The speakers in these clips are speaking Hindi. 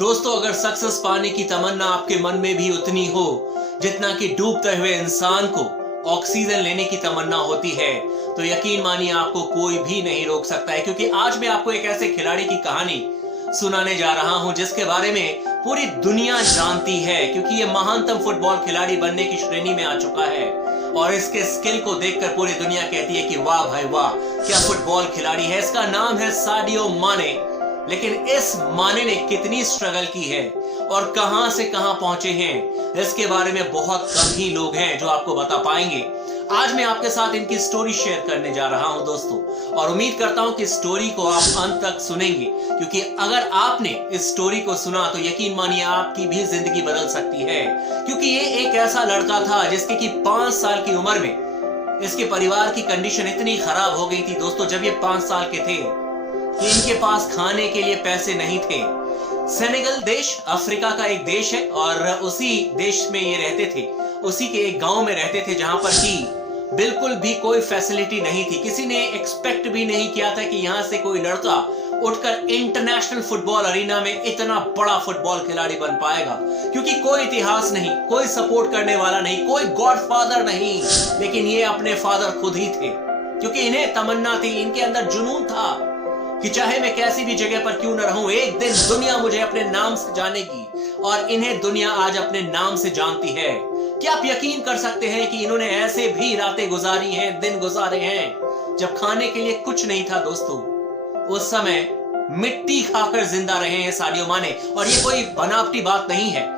दोस्तों, अगर सक्सेस पाने की तमन्ना आपके मन में भी उतनी हो जितना कि डूबते हुए इंसान को ऑक्सीजन लेने की तमन्ना होती है, तो यकीन मानिए आपको कोई भी नहीं रोक सकता है। क्योंकि आज मैं आपको एक ऐसे खिलाड़ी की कहानी सुनाने जा रहा हूं जिसके बारे में पूरी दुनिया जानती है, क्योंकि ये महानतम फुटबॉल खिलाड़ी बनने की श्रेणी में आ चुका है और इसके स्किल को देखकर पूरी दुनिया कहती है कि वाह भाई वाह, क्या फुटबॉल खिलाड़ी है। इसका नाम है साडियो माने। लेकिन इस माने ने कितनी स्ट्रगल की है और कहां से कहां पहुंचे हैं, इसके बारे में बहुत कम ही लोग हैं जो आपको बता पाएंगे। आज मैं आपके साथ इनकी स्टोरी शेयर करने जा रहा हूं दोस्तों, और उम्मीद करता हूं कि स्टोरी को आप अंत तक सुनेंगे, क्योंकि अगर आपने इस स्टोरी को सुना तो यकीन मानिए आपकी भी जिंदगी बदल सकती है। क्योंकि ये एक ऐसा लड़का था जिसके कि 5 साल की उम्र में इसके परिवार की कंडीशन इतनी खराब हो गई थी दोस्तों, जब ये 5 साल के थे कि इनके पास खाने के लिए पैसे नहीं थे। सेनेगल देश अफ्रीका का एक देश है और उसी देश में ये रहते थे, उसी के एक गांव में रहते थे जहां पर कि बिल्कुल भी कोई फैसिलिटी नहीं थी। किसी ने एक्सपेक्ट भी नहीं किया था कि यहां से कोई लड़का उठकर इंटरनेशनल फुटबॉल अरीना में इतना बड़ा फुटबॉल खिलाड़ी बन पाएगा, क्योंकि कोई इतिहास नहीं, कोई सपोर्ट करने वाला नहीं, कोई गॉडफादर नहीं, लेकिन ये अपने फादर खुद ही थे। क्योंकि इन्हें तमन्ना थी, इनके अंदर जुनून था कि चाहे मैं कैसी भी जगह पर क्यों न रहूं, एक दिन दुनिया मुझे अपने नाम से जानेगी, और इन्हें दुनिया आज अपने नाम से जानती है। क्या आप यकीन कर सकते हैं कि इन्होंने ऐसे भी रातें गुजारी हैं, दिन गुजारे हैं जब खाने के लिए कुछ नहीं था दोस्तों। उस समय मिट्टी खाकर जिंदा रहे हैं साडियो माने, और ये कोई बनावटी बात नहीं है।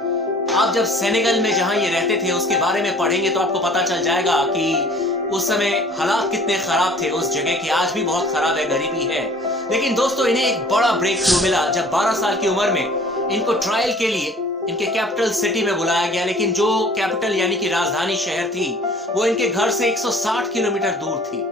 आप जब सेनेगल में जहां ये रहते थे उसके बारे में पढ़ेंगे तो आपको पता चल जाएगा कि उस समय हालात कितने खराब थे उस जगह के। आज भी बहुत खराब है, गरीबी है। लेकिन दोस्तों, इन्हें एक बड़ा ब्रेक थ्रू मिला जब 12 साल की उम्र में इनको ट्रायल के लिए इनके कैपिटल सिटी में बुलाया गया। लेकिन जो कैपिटल यानी कि राजधानी शहर थी वो इनके घर से 160 किलोमीटर दूर थी।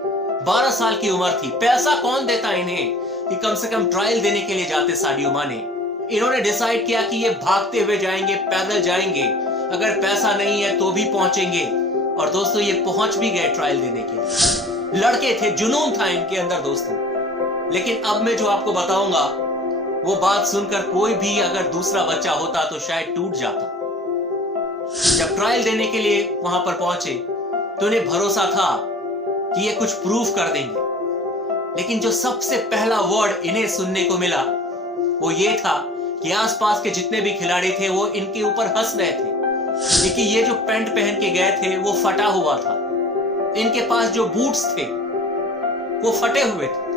12 साल की उम्र थी। पैसा कौन देता इन्हें कि कम से कम ट्रायल देने के लिए जाते साडियो माने। इन्होंने डिसाइड किया कि ये भागते हुए जाएंगे, पैदल जाएंगे, अगर पैसा नहीं है तो भी पहुंचेंगे। और दोस्तों, ये पहुंच भी गए ट्रायल देने के लिए। लड़के थे, जुनून था इनके अंदर दोस्तों। लेकिन अब मैं जो आपको बताऊंगा वो बात सुनकर कोई भी अगर दूसरा बच्चा होता तो शायद टूट जाता। जब ट्रायल देने के लिए वहां पर पहुंचे तो उन्हें भरोसा था कि ये कुछ प्रूव कर देंगे। लेकिन जो सबसे पहला वर्ड इन्हें सुनने को मिला वो ये था कि आसपास के जितने भी खिलाड़ी थे वो इनके ऊपर हंस रहे थे, क्योंकि ये जो पैंट पहन के गए थे वो फटा हुआ था। इनके पास जो बूट्स थे वो फटे हुए थे।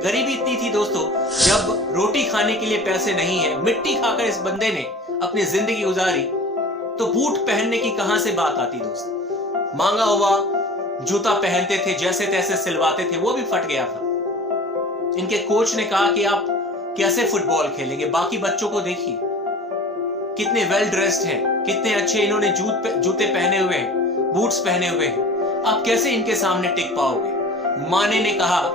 गरीबी इतनी थी दोस्तों, जब रोटी खाने के लिए पैसे नहीं है, मिट्टी खाकर इस बंदे ने अपनी जिंदगी गुजारी, तो बूट पहनने की कहां से बात आती दोस्तों। मांगा हुआ जूता पहनते थे, जैसे तैसे सिलवाते थे, वो भी फट गया था। इनके कोच ने कहा कि आप कैसे फुटबॉल खेलेंगे, बाकी बच्चों को देखिए कितने वेल ड्रेस्ड हैं, कितने अच्छे इन्होंने जूते पहने हुए हैं, बूट्स पहने हुए हैं, आप कैसे इनके सामने टिक पाओगे। माने ने कहा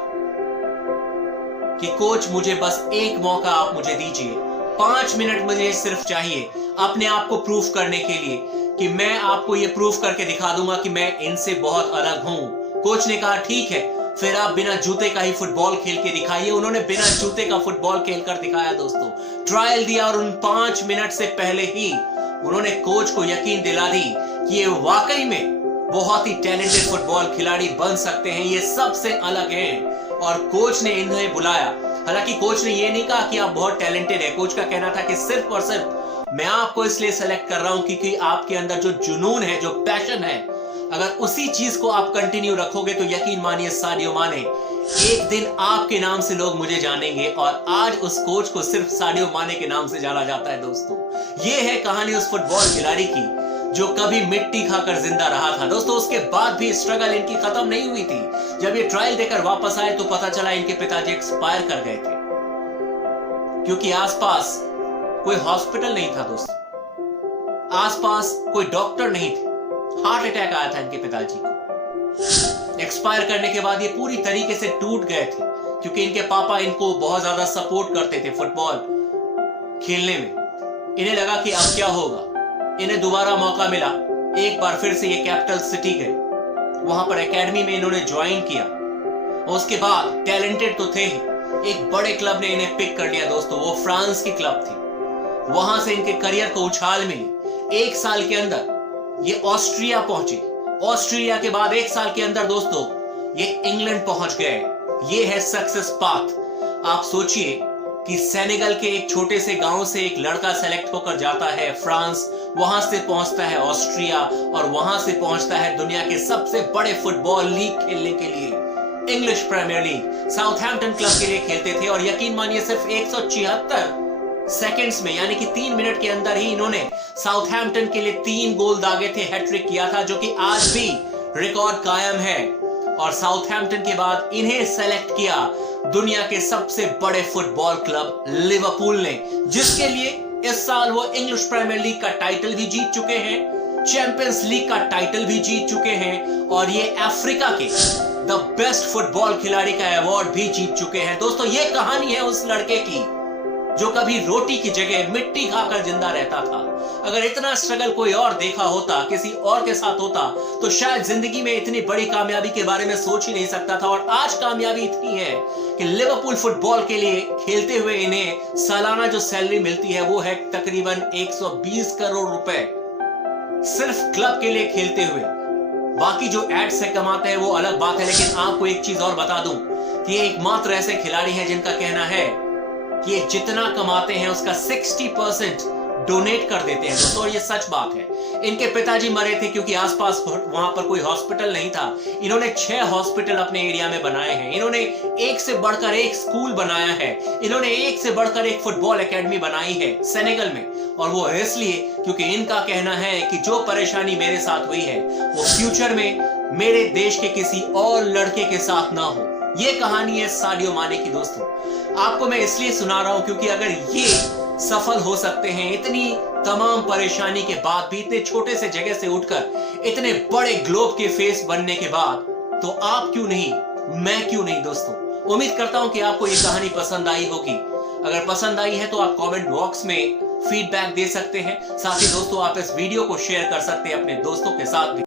कि कोच, मुझे बस एक मौका आप मुझे दीजिए, 5 मिनट मुझे सिर्फ चाहिए अपने आप को प्रूफ करने के लिए कि मैं आपको ये प्रूफ करके दिखा दूंगा कि मैं इनसे बहुत अलग हूं। कोच ने कहा ठीक है, फिर आप बिना जूते का ही फुटबॉल खेल के दिखाइए। उन्होंने बिना जूते का फुटबॉल खेलकर दिखाया दोस्तों, ट्रायल दिया, और उन 5 मिनट से पहले ही उन्होंने कोच को यकीन दिला दी कि ये वाकई में बहुत ही टैलेंटेड फुटबॉल खिलाड़ी बन सकते हैं, ये सबसे अलग हैं। और कोच ने इन्हें बुलाया। हालांकि कोच ने ये नहीं कहा कि आप बहुत टैलेंटेड है, कोच का कहना था कि सिर्फ और सिर्फ मैं आपको इसलिए सेलेक्ट कर रहा हूं क्योंकि आपके अंदर जो जुनून है, जो पैशन है, अगर उसी चीज को आप कंटिन्यू रखोगे तो यकीन मानिए साडियो माने, एक दिन आपके नाम से लोग मुझे जानेंगे। और आज उस कोच को सिर्फ साडियो माने के नाम से जाना जाता है दोस्तों। ये है कहानी उस फुटबॉल खिलाड़ी की जो कभी मिट्टी खाकर जिंदा रहा था दोस्तों। उसके बाद भी स्ट्रगल इनकी खत्म नहीं हुई थी। जब ये ट्रायल देकर वापस आए तो पता चला इनके पिताजी एक्सपायर कर गए थे, क्योंकि आसपास कोई हॉस्पिटल नहीं था दोस्तों, आसपास कोई डॉक्टर नहीं थे। हार्ट अटैक आया था इनके पिताजी को। एक्सपायर करने के बाद ये पूरी तरीके से टूट गए थे, क्योंकि इनके पापा इनको बहुत ज्यादा सपोर्ट करते थे फुटबॉल खेलने में। इन्हें लगा कि अब क्या होगा। इन्हें दोबारा मौका मिला, एक बार फिर से ये कैपिटल सिटी गए, वहां पर एकेडमी में इन्होंने ज्वाइन किया। उसके बाद टैलेंटेड तो थे ही, एक बड़े क्लब ने इन्हें पिक कर लिया दोस्तों, वो फ्रांस की क्लब थी। वहां से इनके करियर को उछाल मिली। 1 साल के अंदर ये ऑस्ट्रिया पहुंचे। ऑस्ट्रेलिया के बाद 1 साल के अंदर दोस्तों ये इंग्लैंड पहुंच गए। ये है सक्सेस पाथ। आप सोचिए कि सेनेगल के एक छोटे से गांव से एक लड़का सेलेक्ट होकर जाता है फ्रांस, वहां से पहुंचता है ऑस्ट्रिया और वहां से पहुंचता है दुनिया के सबसे बड़े फुटबॉल लीग खेलने के लिए, English Premier League. Southampton club के लिए खेलते थे और यकीन मानिए सिर्फ 176 सेकंड्स में यानी कि 3 मिनट के अंदर ही इन्होंने साउथहैम्पटन के लिए 3 गोल दागे थे, हैट्रिक किया था, जो कि आज भी रिकॉर्ड कायम है। और साउथहैम्पटन के बाद इन्हें सेलेक्ट किया दुनिया के सबसे बड़े फुटबॉल क्लब लिवरपूल ने, जिसके लिए इस साल वो इंग्लिश प्रीमियर लीग का टाइटल भी जीत चुके हैं, चैंपियंस लीग का टाइटल भी जीत चुके हैं और ये अफ्रीका के द बेस्ट फुटबॉल खिलाड़ी का अवार्ड भी जीत चुके हैं। दोस्तों ये कहानी है उस लड़के की जो कभी रोटी की जगह मिट्टी खाकर जिंदा रहता था। अगर इतना स्ट्रगल कोई और देखा होता, किसी और के साथ होता, तो शायद जिंदगी में इतनी बड़ी कामयाबी के बारे में सोच ही नहीं सकता था। और आज कामयाबी इतनी है कि लिवरपूल फुटबॉल के लिए खेलते हुए इन्हें सालाना जो सैलरी मिलती है वो है तकरीबन 120 करोड़ रुपए, सिर्फ क्लब के लिए खेलते हुए। बाकी जो एड से कमाते हैं वो अलग बात है। लेकिन आपको एक चीज और बता दूं कि ये एकमात्र ऐसे खिलाड़ी हैं जिनका कहना है कि ये जितना कमाते हैं उसका 60% डोनेट कर देते हैं दोस्तों, और ये सच बात है। इनके पिताजी मरे थे क्योंकि आसपास वहां पर कोई हॉस्पिटल नहीं था। इन्होंने 6 हॉस्पिटल अपने एरिया में बनाए हैं। इन्होंने एक से बढ़कर एक स्कूल बनाया है। इन्होंने एक से बढ़कर एक फुटबॉल एकेडमी बनाई है सेनेगल में, और वो इसलिए क्योंकि इनका कहना है कि जो परेशानी मेरे साथ हुई है वो फ्यूचर में मेरे देश के किसी और लड़के के साथ ना हो। ये कहानी है साडियो माने की दोस्तों। आपको मैं इसलिए सुना रहा हूं क्योंकि अगर ये सफल हो सकते हैं इतनी तमाम परेशानी के बाद भी, इतने छोटे से जगह से उठकर इतने बड़े ग्लोब के फेस बनने के बाद, तो आप क्यों नहीं, मैं क्यों नहीं दोस्तों। उम्मीद करता हूं कि आपको ये कहानी पसंद आई होगी। अगर पसंद आई है तो आप कमेंट बॉक्स में फीडबैक दे सकते हैं। साथ ही दोस्तों आप इस वीडियो को शेयर कर सकते हैं अपने दोस्तों के साथ भी।